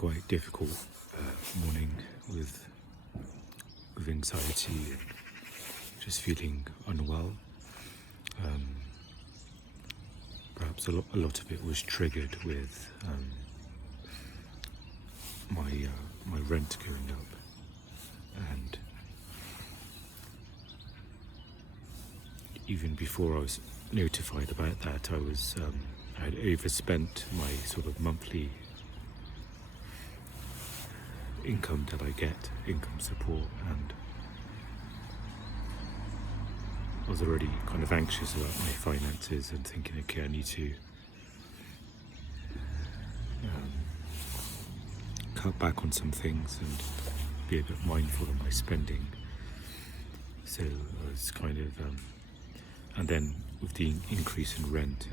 quite difficult morning with anxiety and just feeling unwell. Perhaps a lot of it was triggered with my rent going up, and even before I was notified about that, I had overspent my sort of monthly income that I get, income support, and I was already kind of anxious about my finances and thinking, okay, I need to cut back on some things and be a bit mindful of my spending. So I was kind of, and then with the increase in rent,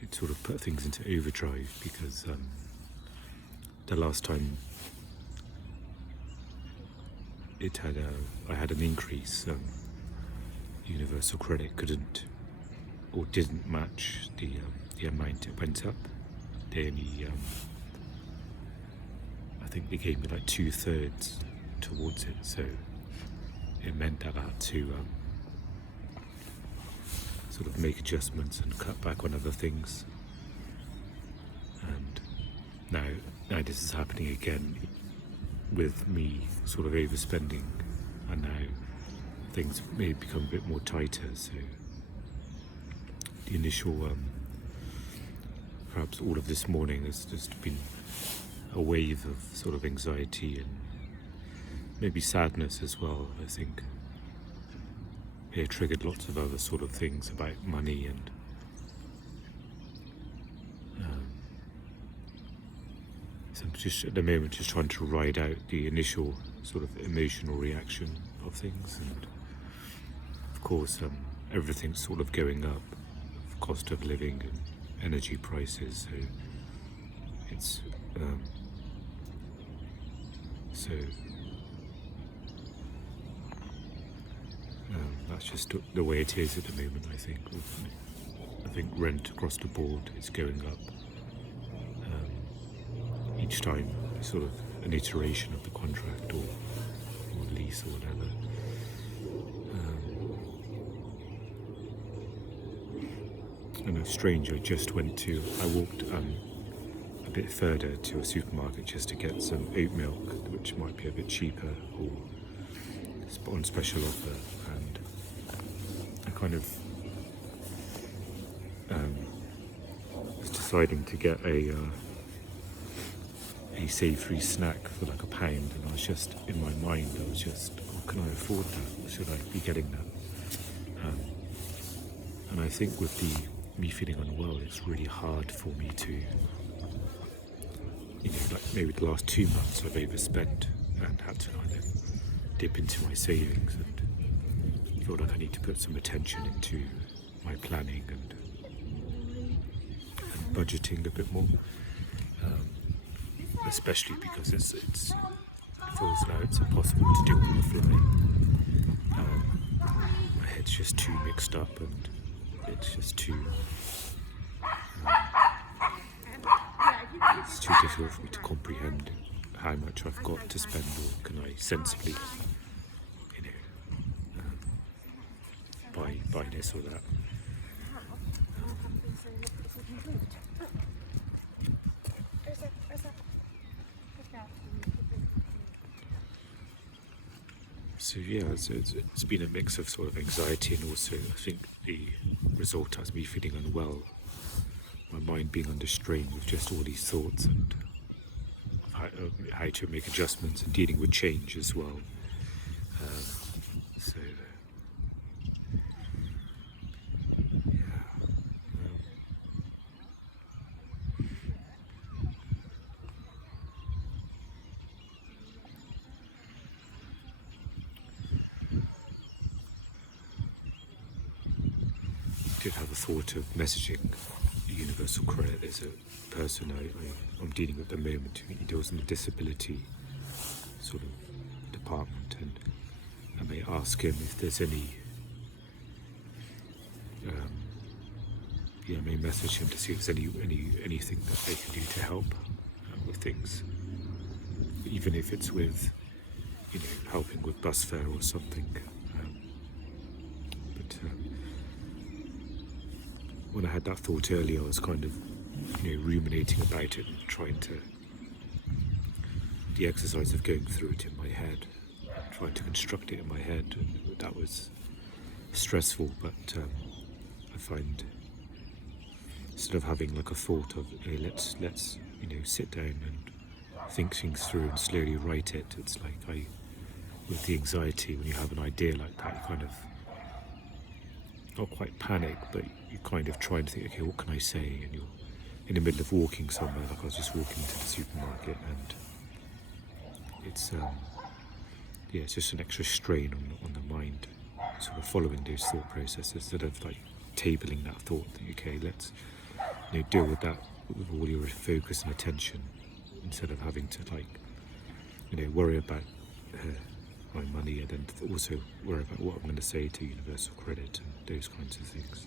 it sort of put things into overdrive, because the last time I had an increase, Universal Credit couldn't or didn't match the amount it went up. They only, I think they gave me like 2/3 towards it, so it meant that I had to sort of make adjustments and cut back on other things. And now this is happening again with me sort of overspending, and now things may become a bit more tighter. So the initial, perhaps all of this morning has just been a wave of sort of anxiety and maybe sadness as well. I think it triggered lots of other sort of things about money, and so I'm just at the moment just trying to ride out the initial sort of emotional reaction of things. And of course everything's sort of going up, cost of living and energy prices, so it's that's just the way it is at the moment. I think rent across the board is going up each time, sort of an iteration of the contract or lease or whatever. And it's strange, I walked a bit further to a supermarket just to get some oat milk, which might be a bit cheaper or on special offer, and I kind of was deciding to get a savoury snack for like £1, and I was just, in my mind, oh, can I afford that? Should I be getting that? And I think with me feeling unwell, it's really hard for me to, like maybe the last 2 months I've overspent and had to kind of dip into my savings, and feel like I need to put some attention into my planning and budgeting a bit more, especially because it feels now it's impossible to do on the fly. My head's just too mixed up, and it's just it's too difficult for me to comprehend how much I've got to spend, or can I sensibly, buy this or that. So yeah, it's been a mix of sort of anxiety, and also I think the result has me feeling unwell, my mind being under strain with just all these thoughts, and how to make adjustments and dealing with change as well. So I did have a thought of messaging Universal Credit. There's a person I'm dealing with at the moment who deals in the disability sort of department, and I may ask him if there's any yeah, I may message him to see if there's anything that they can do to help with things, even if it's with, helping with bus fare or something. But when I had that thought earlier, I was kind of, ruminating about it and trying to, the exercise of going through it in my head, trying to construct it in my head, and that was stressful. But I find, instead of having like a thought of, hey, let's sit down and think things through and slowly write it, it's like with the anxiety, when you have an idea like that, you kind of, not quite panic, but you kind of try and think, okay, what can I say? And you're in the middle of walking somewhere, like I was just walking to the supermarket, and it's it's just an extra strain on the mind, sort of following those thought processes, instead of like tabling that thought that, okay, let's deal with that with all your focus and attention, instead of having to worry about my money, and then also worry about what I'm going to say to Universal Credit and those kinds of things.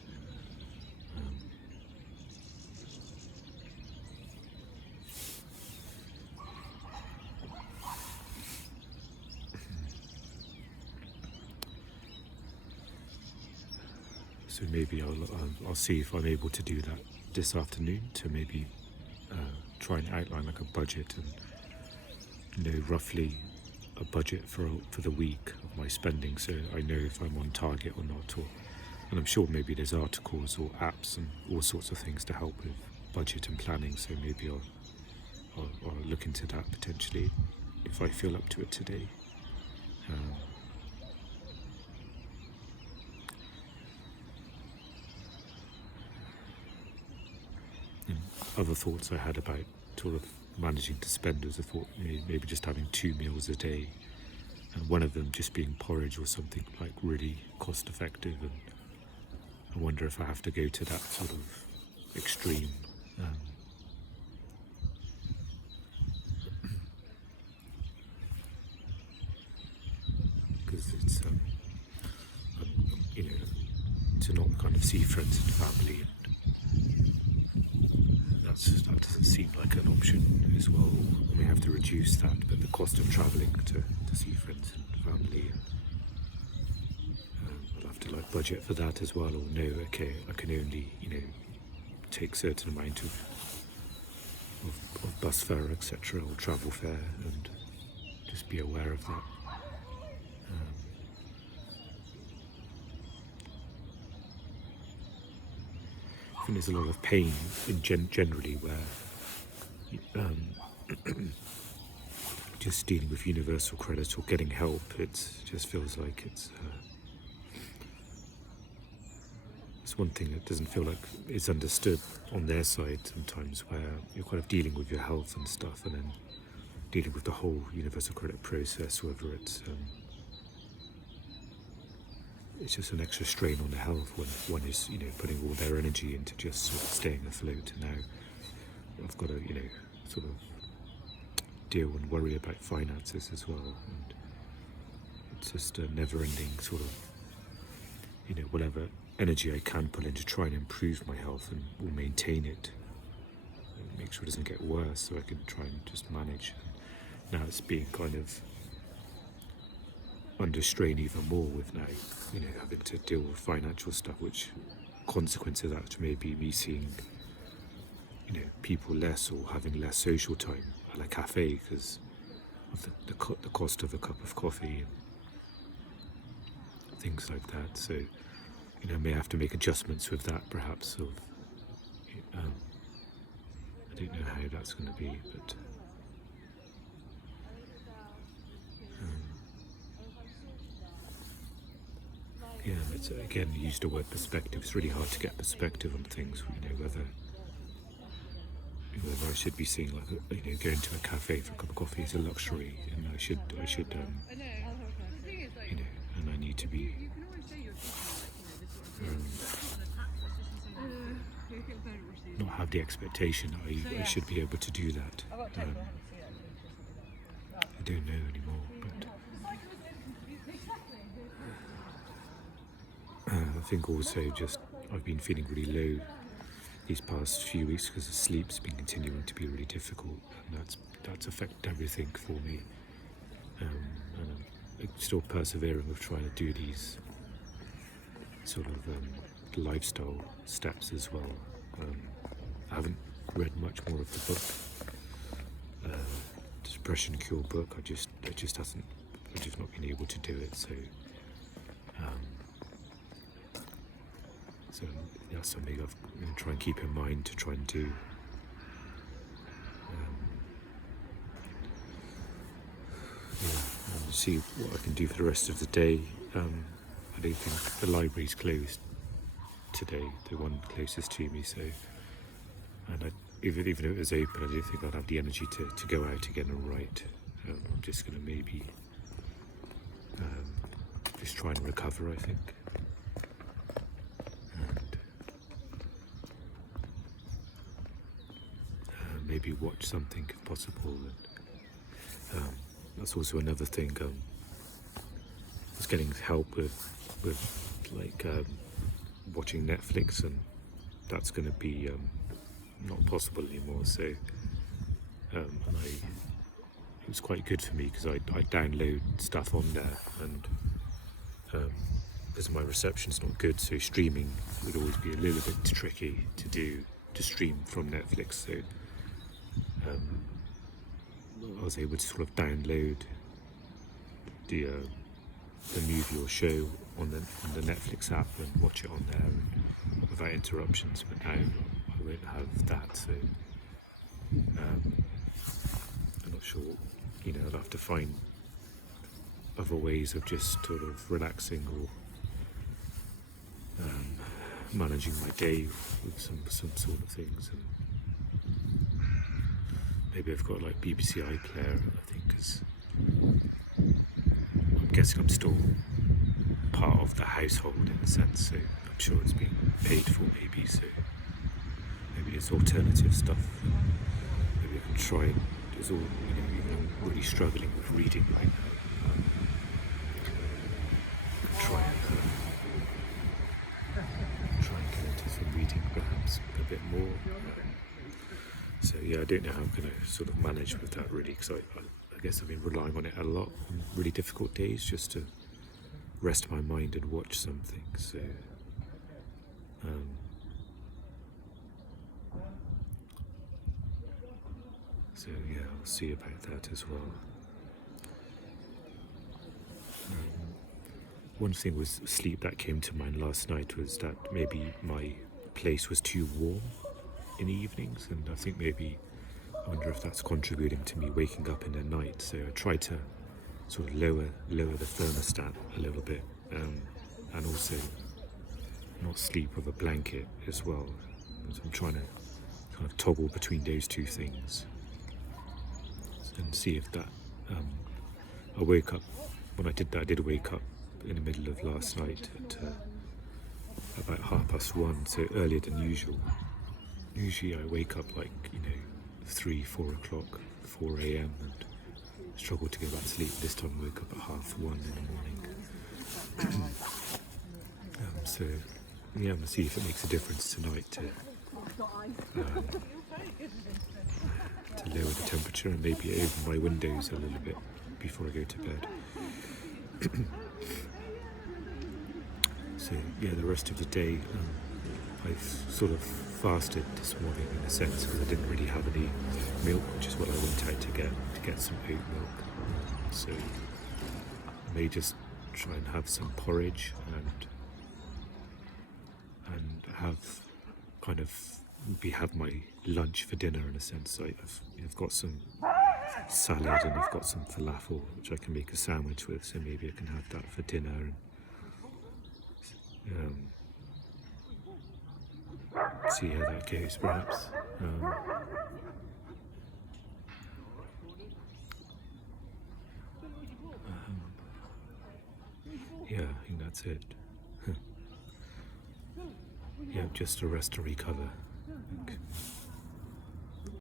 So maybe I'll see if I'm able to do that this afternoon, to maybe try and outline like a budget, and roughly a budget for the week of my spending, so I know if I'm on target or not. And I'm sure maybe there's articles or apps and all sorts of things to help with budget and planning. So maybe I'll look into that potentially if I feel up to it today. And other thoughts I had about sort of managing to spend was, I thought maybe just having 2 meals a day, and one of them just being porridge or something like really cost effective. And I wonder if I have to go to that sort of extreme. Because it's to not kind of see friends and family, and that doesn't seem like an option as well. We have to reduce that, but the cost of travelling to see friends and family, I'll have to budget for that as well, or know, okay, I can only take certain amount of bus fare, etc., or travel fare, and just be aware of that. I think there's a lot of pain in generally where just dealing with Universal Credit or getting help, it just feels like it's one thing that doesn't feel like it's understood on their side sometimes, where you're kind of dealing with your health and stuff, and then dealing with the whole Universal Credit process, whether it's just an extra strain on the health when one is putting all their energy into just sort of staying afloat, and now I've got to sort of deal and worry about finances as well, and it's just a never-ending sort of whatever energy I can put in to try and improve my health and will maintain it and make sure it doesn't get worse, so I can try and just manage. And now it's being kind of under strain even more with now having to deal with financial stuff, which consequence of that may be me seeing people less, or having less social time at a cafe because of the cost of a cup of coffee and things like that. So I may have to make adjustments with that, perhaps. Of I don't know how that's going to be, but yeah, it's again, you used the word perspective. It's really hard to get perspective on things. Whether I should be seeing going to a cafe for a cup of coffee is a luxury, and I should and I need to be not have the expectation I should be able to do that. I don't know anymore, but I think also just I've been feeling really low these past few weeks because the sleep's been continuing to be really difficult, and that's affected everything for me. And I'm still persevering with trying to do these sort of lifestyle steps as well. I haven't read much more of the book, Depression Cure book. I've just not been able to do it. So that's something I've try and keep in mind to try and do. And see what I can do for the rest of the day. I don't think the library's closed today, the one closest to me, so, and even if it was open, I don't think I'd have the energy to go out again and write. I'm just going to maybe just try and recover, I think. And maybe watch something if possible. And that's also another thing. I was getting help with like watching Netflix, and that's going to be not possible anymore. So, and it was quite good for me because I download stuff on there, and because my reception's not good, so streaming would always be a little bit tricky to stream from Netflix. So I was able to sort of download the movie or show on the Netflix app and watch it on there and without interruptions. But now I won't have that, so I'm not sure. I'll have to find other ways of just sort of relaxing or managing my day with some sort of things. And maybe I've got like BBC iPlayer, I think, because I'm guessing I'm still part of the household in a sense, so I'm sure it's being paid for maybe, so maybe it's alternative stuff. Maybe I can try and it's all, even I'm really struggling with reading right now. Try and get into some reading perhaps a bit more. So yeah, I don't know how I'm going to sort of manage with that really, because I guess I've been relying on it a lot on really difficult days just to rest my mind and watch something. So yeah, I'll see about that as well. One thing was sleep that came to mind last night was that maybe my place was too warm in the evenings, and I think maybe I wonder if that's contributing to me waking up in the night. So I tried to sort of lower the thermostat a little bit, and also not sleep with a blanket as well. So I'm trying to kind of toggle between those two things and see if that I woke up when I did that. I did wake up in the middle of last night at about 1:30, so earlier than usual. Usually I wake up like 3, 4 o'clock, 4 a.m. and struggle to go back to sleep. This time I woke up at 1:30 in the morning. So yeah, I'm gonna see if it makes a difference tonight to lower the temperature and maybe open my windows a little bit before I go to bed. So yeah, the rest of the day I sort of fasted this morning in a sense because I didn't really have any milk, which is what I went out to get some oat milk. So I may just try and have some porridge and have my lunch for dinner in a sense. I've got some salad and I've got some falafel which I can make a sandwich with, so maybe I can have that for dinner and see how that goes perhaps. Yeah, I think that's it. Yeah, just to rest and recover.